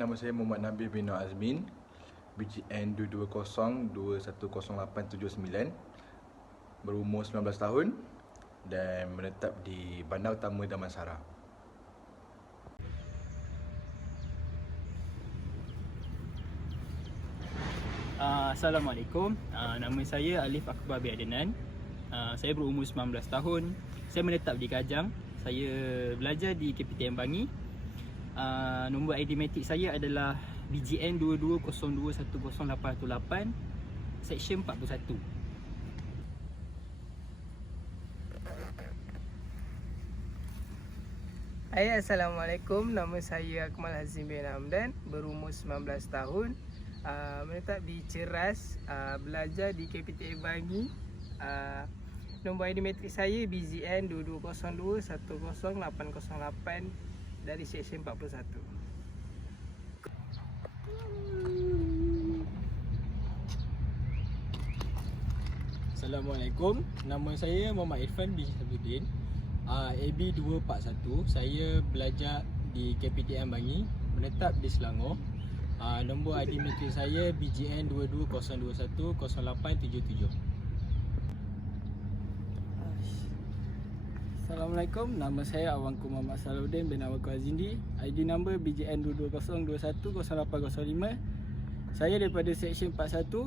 nama saya Muhammad Nabil bin Noor Azmin, BGN 220210879, berumur 19 tahun dan menetap di Bandar Utama Damansara. Assalamualaikum, nama saya Alif Akbar bin Adnan. Saya berumur 19 tahun. Saya menetap di Kajang. Saya belajar di KPTM Bangi. Nombor ID matric saya adalah BGN 22021088, Seksyen 41. Hai, Assalamualaikum. Nama saya Akmal Hazim bin Hamdan, berumur 19 tahun. Menetap di Ceras, belajar di KPTM Bangi. Nombor ID matric saya BGN 22021088 dari Seksyen 41. Assalamualaikum, nama saya Muhammad Irfan bin Syafuddin, AB 241. Saya belajar di KPTM Bangi, menetap di Selangor. Nombor ID matric saya BGN 22021087. Assalamualaikum, nama saya Awangku Muhammad Salahuddin bin Awangku Azindi, ID number BGN 2202108005. Saya daripada Seksyen 41.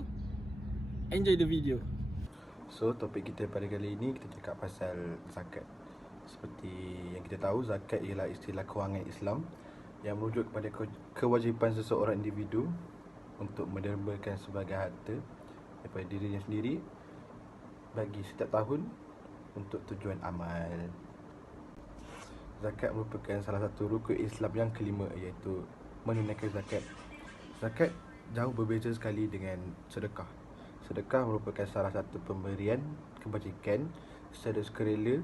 Enjoy the video. So, topik kita pada kali ini kita cakap pasal zakat. Seperti yang kita tahu, zakat ialah istilah kewangan Islam yang merujuk kepada kewajipan seseorang individu untuk mendermakan sebagai harta daripada dirinya sendiri bagi setiap tahun untuk tujuan amal. Zakat merupakan salah satu rukun Islam yang kelima, iaitu menunaikan zakat. Zakat jauh berbeza sekali dengan sedekah. Sedekah merupakan salah satu pemberian kebajikan secara sukarela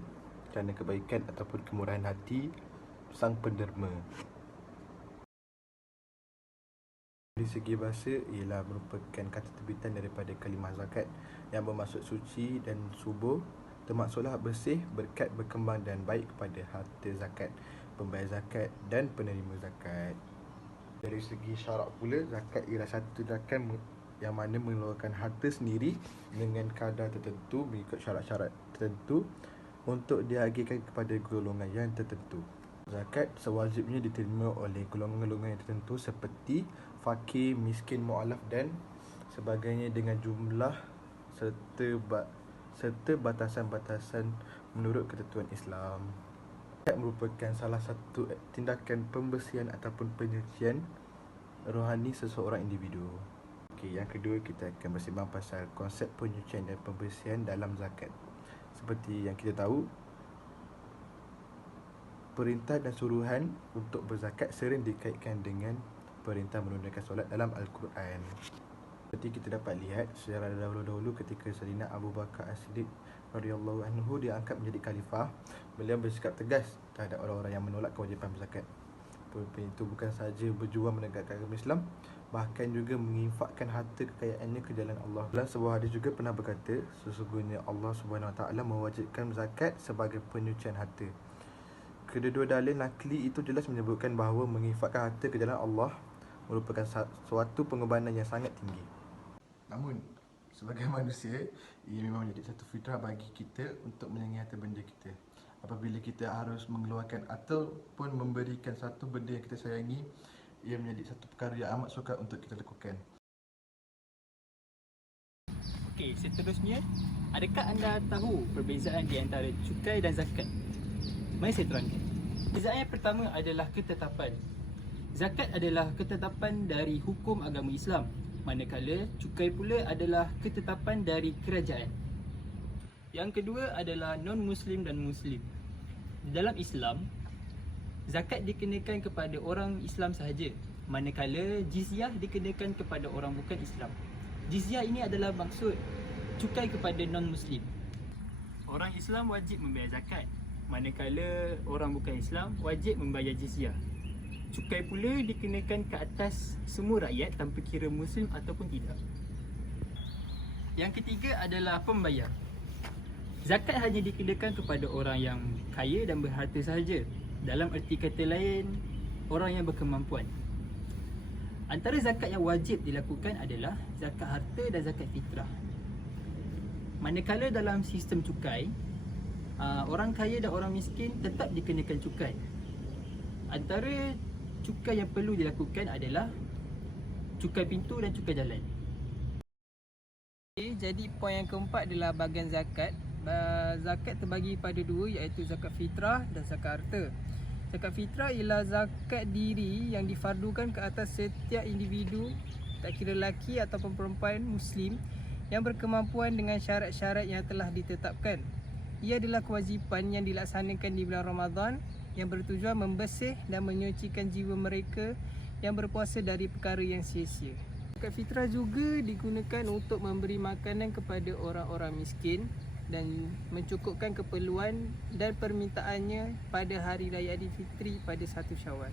kerana kebaikan ataupun kemurahan hati sang penderma. Dari segi bahasa, ialah merupakan kata terbitan daripada kalimah zakat yang bermaksud suci dan subur, termaksudlah bersih, berkat, berkembang dan baik kepada harta zakat, pembayar zakat dan penerima zakat. Dari segi syarak pula, zakat ialah satu tindakan yang mana mengeluarkan harta sendiri dengan kadar tertentu mengikut syarat-syarat tertentu untuk diagihkan kepada golongan yang tertentu. Zakat sewajibnya diterima oleh golongan-golongan yang tertentu seperti fakir, miskin, mu'alaf dan sebagainya dengan jumlah serta batasan-batasan menurut ketentuan Islam. Zakat merupakan salah satu tindakan pembersihan ataupun penyucian rohani seseorang individu. Okey, yang kedua kita akan bersembang pasal konsep penyucian dan pembersihan dalam zakat. Seperti yang kita tahu, perintah dan suruhan untuk berzakat sering dikaitkan dengan perintah menunaikan solat dalam Al-Quran. Seperti kita dapat lihat secara dahulu-dahulu ketika Sayyidina Abu Bakar As-Siddiq radhiyallahu anhu diangkat menjadi khalifah, beliau bersikap tegas terhadap orang-orang yang menolak kewajipan berzakat. Itu bukan sahaja berjuang menegakkan agama Islam, bahkan juga menginfakkan harta kekayaannya ke jalan Allah. Dalam sebuah hadis juga pernah berkata, sesungguhnya Allah Subhanahu Wa Taala mewajibkan zakat sebagai penyucian harta. Kedua-dua dalil nakli itu jelas menyebutkan bahawa menginfakkan harta ke jalan Allah merupakan suatu pengorbanan yang sangat tinggi. Namun, sebagai manusia, ia memang menjadi satu fitrah bagi kita untuk menyayangi harta benda kita. Apabila kita harus mengeluarkan ataupun memberikan satu benda yang kita sayangi, ia menjadi satu perkara yang amat sukar untuk kita lakukan. Okey, seterusnya, adakah anda tahu perbezaan di antara cukai dan zakat? Mari saya terangkan. Perbezaan yang pertama adalah ketetapan. Zakat adalah ketetapan dari hukum agama Islam, manakala cukai pula adalah ketetapan dari kerajaan. Yang kedua adalah non-Muslim dan Muslim. Dalam Islam, zakat dikenakan kepada orang Islam sahaja, manakala jizyah dikenakan kepada orang bukan Islam. Jizyah ini adalah maksud cukai kepada non-Muslim. Orang Islam wajib membayar zakat, manakala orang bukan Islam wajib membayar jizyah. Cukai pula dikenakan ke atas semua rakyat tanpa kira Muslim ataupun tidak. Yang ketiga adalah pembayar. Zakat hanya dikenakan kepada orang yang kaya dan berharta sahaja. Dalam erti kata lain, orang yang berkemampuan. Antara zakat yang wajib dilakukan adalah zakat harta dan zakat fitrah. Manakala dalam sistem cukai, orang kaya dan orang miskin tetap dikenakan cukai. Antara cukai yang perlu dilakukan adalah cukai pintu dan cukai jalan. Okay, jadi poin yang keempat adalah bahagian zakat. Zakat terbagi pada dua, iaitu zakat fitrah dan zakat harta. Zakat fitrah ialah zakat diri yang difardukan ke atas setiap individu, tak kira lelaki ataupun perempuan Muslim, yang berkemampuan dengan syarat-syarat yang telah ditetapkan. Ia adalah kewajipan yang dilaksanakan di bulan Ramadan yang bertujuan membersih dan menyucikan jiwa mereka yang berpuasa dari perkara yang sia-sia. Zakat fitrah juga digunakan untuk memberi makanan kepada orang-orang miskin dan mencukupkan keperluan dan permintaannya pada hari raya Aidilfitri pada 1 Syawal.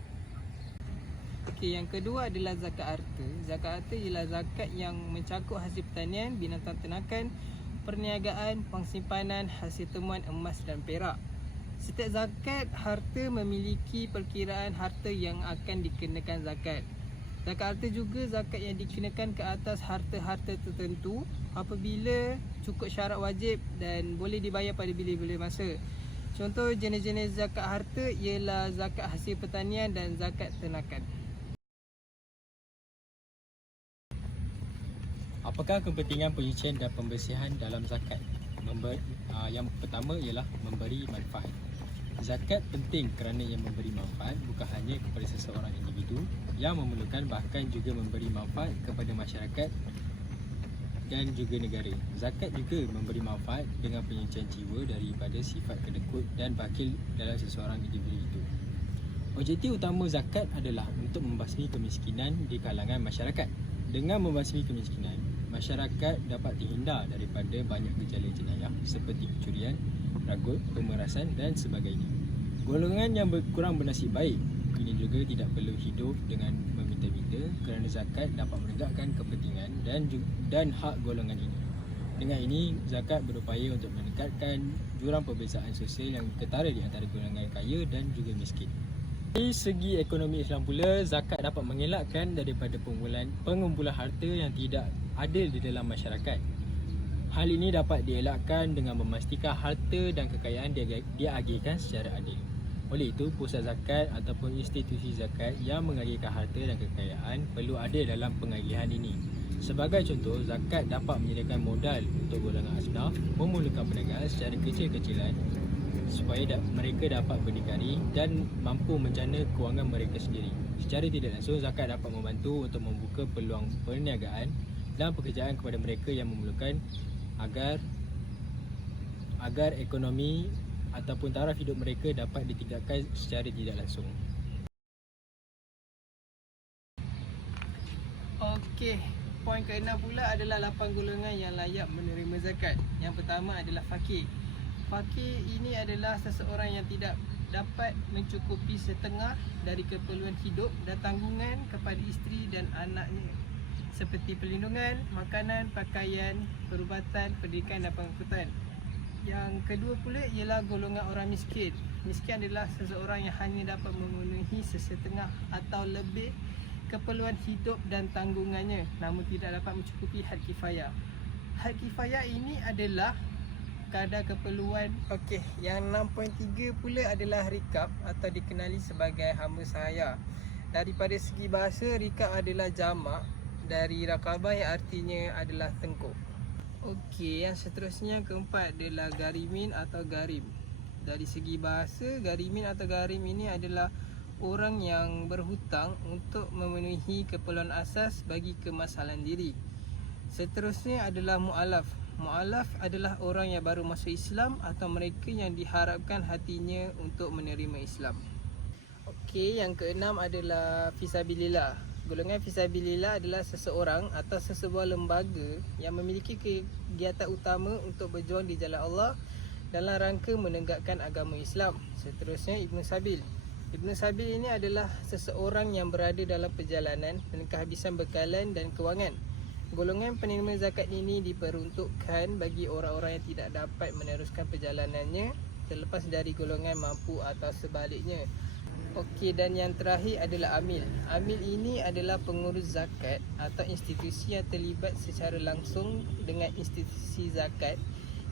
Okey, yang kedua adalah zakat harta. Zakat harta ialah zakat yang mencakup hasil pertanian, binatang ternakan, perniagaan, pensimpanan, hasil temuan emas dan perak. Setiap zakat harta memiliki perkiraan harta yang akan dikenakan zakat. Zakat harta juga zakat yang dikenakan ke atas harta-harta tertentu apabila cukup syarat wajib dan boleh dibayar pada bila-bila masa. Contoh jenis-jenis zakat harta ialah zakat hasil pertanian dan zakat ternakan. Apakah kepentingan penyucian dan pembersihan dalam zakat? Yang pertama ialah memberi manfaat. Zakat penting kerana ia memberi manfaat bukan hanya kepada seseorang individu yang memerlukan, bahkan juga memberi manfaat kepada masyarakat dan juga negara. Zakat juga memberi manfaat dengan penyucian jiwa daripada sifat kedekut dan bakil dalam seseorang individu itu. Objektif utama zakat adalah untuk membasmi kemiskinan di kalangan masyarakat. Dengan membasmi kemiskinan, masyarakat dapat terhindar daripada banyak gejala jenayah seperti pencurian, ragut, pemerasan dan sebagainya. Golongan yang kurang bernasib baik ini juga tidak perlu hidup dengan meminta-minta kerana zakat dapat menegakkan kepentingan dan hak golongan ini. Dengan ini, zakat berupaya untuk meningkatkan jurang perbezaan sosial yang ketara di antara golongan kaya dan juga miskin. Dari segi ekonomi Islam pula, zakat dapat mengelakkan daripada pengumpulan harta yang tidak adil di dalam masyarakat. Hal ini dapat dielakkan dengan memastikan harta dan kekayaan diagihkan secara adil. Oleh itu, pusat zakat ataupun institusi zakat yang mengagihkan harta dan kekayaan perlu adil dalam pengagihan ini. Sebagai contoh, zakat dapat menyediakan modal untuk golongan asnaf memulakan perniagaan secara kecil-kecilan supaya mereka dapat berdikari dan mampu menjana kewangan mereka sendiri. Secara tidak langsung, zakat dapat membantu untuk membuka peluang perniagaan dan pekerjaan kepada mereka yang memerlukan agar ekonomi ataupun taraf hidup mereka dapat ditingkatkan secara tidak langsung. Okey, poin ke-6 pula adalah 8 golongan yang layak menerima zakat. Yang pertama adalah fakir. Fakir ini adalah seseorang yang tidak dapat mencukupi setengah dari keperluan hidup dan tanggungan kepada isteri dan anaknya, seperti perlindungan, makanan, pakaian, perubatan, pendidikan dan pengangkutan. Yang kedua pula ialah golongan orang miskin. Miskin adalah seseorang yang hanya dapat memenuhi sesetengah atau lebih keperluan hidup dan tanggungannya, namun tidak dapat mencukupi had kifayah. Had kifayah ini adalah kadar keperluan. Okey, yang 6.3 pula adalah rikab atau dikenali sebagai hamba sahaya. Daripada segi bahasa, rikab adalah jamak dari rakabah yang artinya adalah tengkuk. Okey, yang seterusnya keempat adalah garimin atau garim. Dari segi bahasa, garimin atau garim ini adalah orang yang berhutang untuk memenuhi keperluan asas bagi kemaslahan diri. Seterusnya adalah mu'alaf. Mu'alaf adalah orang yang baru masuk Islam atau mereka yang diharapkan hatinya untuk menerima Islam. Okey, yang keenam adalah fisabilillah. Golongan fisabilillah adalah seseorang atau sesebuah lembaga yang memiliki kegiatan utama untuk berjuang di jalan Allah dalam rangka menegakkan agama Islam. Seterusnya Ibnu Sabil. Ibnu Sabil ini adalah seseorang yang berada dalam perjalanan dan kehabisan bekalan dan kewangan. Golongan penerima zakat ini diperuntukkan bagi orang-orang yang tidak dapat meneruskan perjalanannya terlepas dari golongan mampu atau sebaliknya. Okey, dan yang terakhir adalah amil. Amil ini adalah pengurus zakat atau institusi yang terlibat secara langsung dengan institusi zakat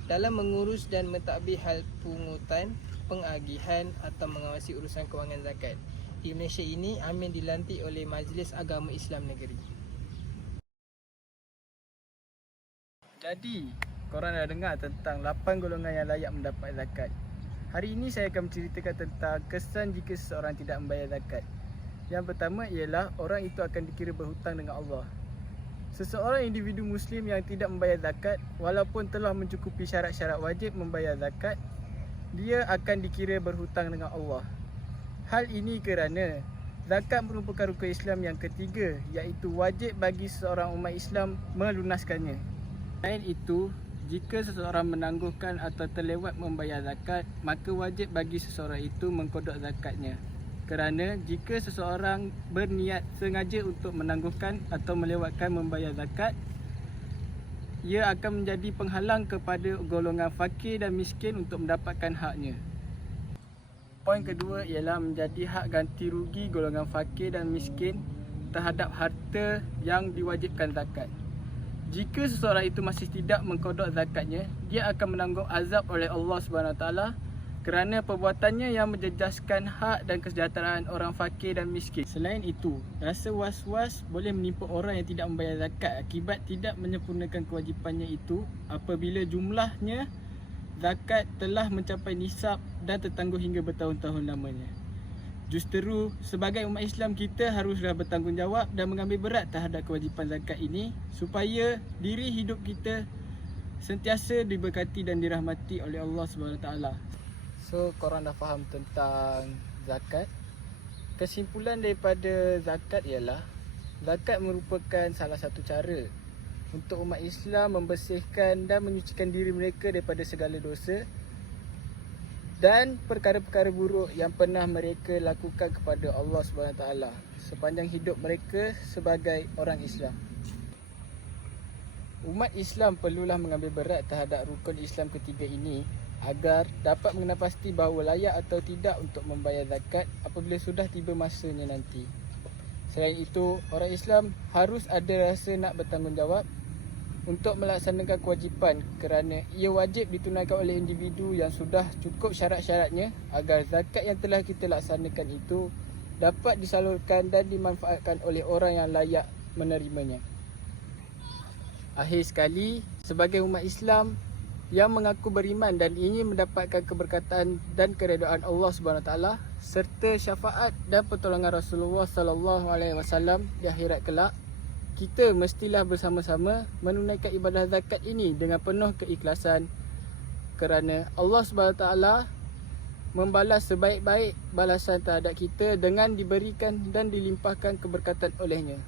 dalam mengurus dan mentadbir hal pungutan, pengagihan atau mengawasi urusan kewangan zakat. Di Malaysia ini, amil dilantik oleh Majlis Agama Islam Negeri. Jadi, korang dah dengar tentang 8 golongan yang layak mendapat zakat. Hari ini saya akan menceritakan tentang kesan jika seseorang tidak membayar zakat. Yang pertama ialah orang itu akan dikira berhutang dengan Allah. Seseorang individu Muslim yang tidak membayar zakat, walaupun telah mencukupi syarat-syarat wajib membayar zakat, dia akan dikira berhutang dengan Allah. Hal ini kerana zakat merupakan rukun Islam yang ketiga, iaitu wajib bagi seseorang umat Islam melunaskannya. Selain itu, jika seseorang menangguhkan atau terlewat membayar zakat, maka wajib bagi seseorang itu mengkodok zakatnya. Kerana jika seseorang berniat sengaja untuk menangguhkan atau melewatkan membayar zakat, ia akan menjadi penghalang kepada golongan fakir dan miskin untuk mendapatkan haknya. Poin kedua ialah menjadi hak ganti rugi golongan fakir dan miskin terhadap harta yang diwajibkan zakat. Jika seseorang itu masih tidak mengkodok zakatnya, dia akan menanggung azab oleh Allah SWT kerana perbuatannya yang menjejaskan hak dan kesejahteraan orang fakir dan miskin. Selain itu, rasa was-was boleh menimpa orang yang tidak membayar zakat akibat tidak menyempurnakan kewajipannya itu apabila jumlahnya zakat telah mencapai nisab dan tertangguh hingga bertahun-tahun lamanya. Justeru, sebagai umat Islam kita haruslah bertanggungjawab dan mengambil berat terhadap kewajipan zakat ini supaya diri hidup kita sentiasa diberkati dan dirahmati oleh Allah SWT. So, korang dah faham tentang zakat. Kesimpulan daripada zakat ialah zakat merupakan salah satu cara untuk umat Islam membersihkan dan menyucikan diri mereka daripada segala dosa dan perkara-perkara buruk yang pernah mereka lakukan kepada Allah SWT sepanjang hidup mereka sebagai orang Islam. Umat Islam perlulah mengambil berat terhadap rukun Islam ketiga ini agar dapat mengenal pasti bahawa layak atau tidak untuk membayar zakat apabila sudah tiba masanya nanti. Selain itu, orang Islam harus ada rasa nak bertanggungjawab untuk melaksanakan kewajipan kerana ia wajib ditunaikan oleh individu yang sudah cukup syarat-syaratnya agar zakat yang telah kita laksanakan itu dapat disalurkan dan dimanfaatkan oleh orang yang layak menerimanya. Akhir sekali, sebagai umat Islam yang mengaku beriman dan ingin mendapatkan keberkatan dan keredaan Allah SWT serta syafaat dan pertolongan Rasulullah SAW di akhirat kelak, kita mestilah bersama-sama menunaikan ibadah zakat ini dengan penuh keikhlasan kerana Allah SWT membalas sebaik-baik balasan terhadap kita dengan diberikan dan dilimpahkan keberkatan olehnya.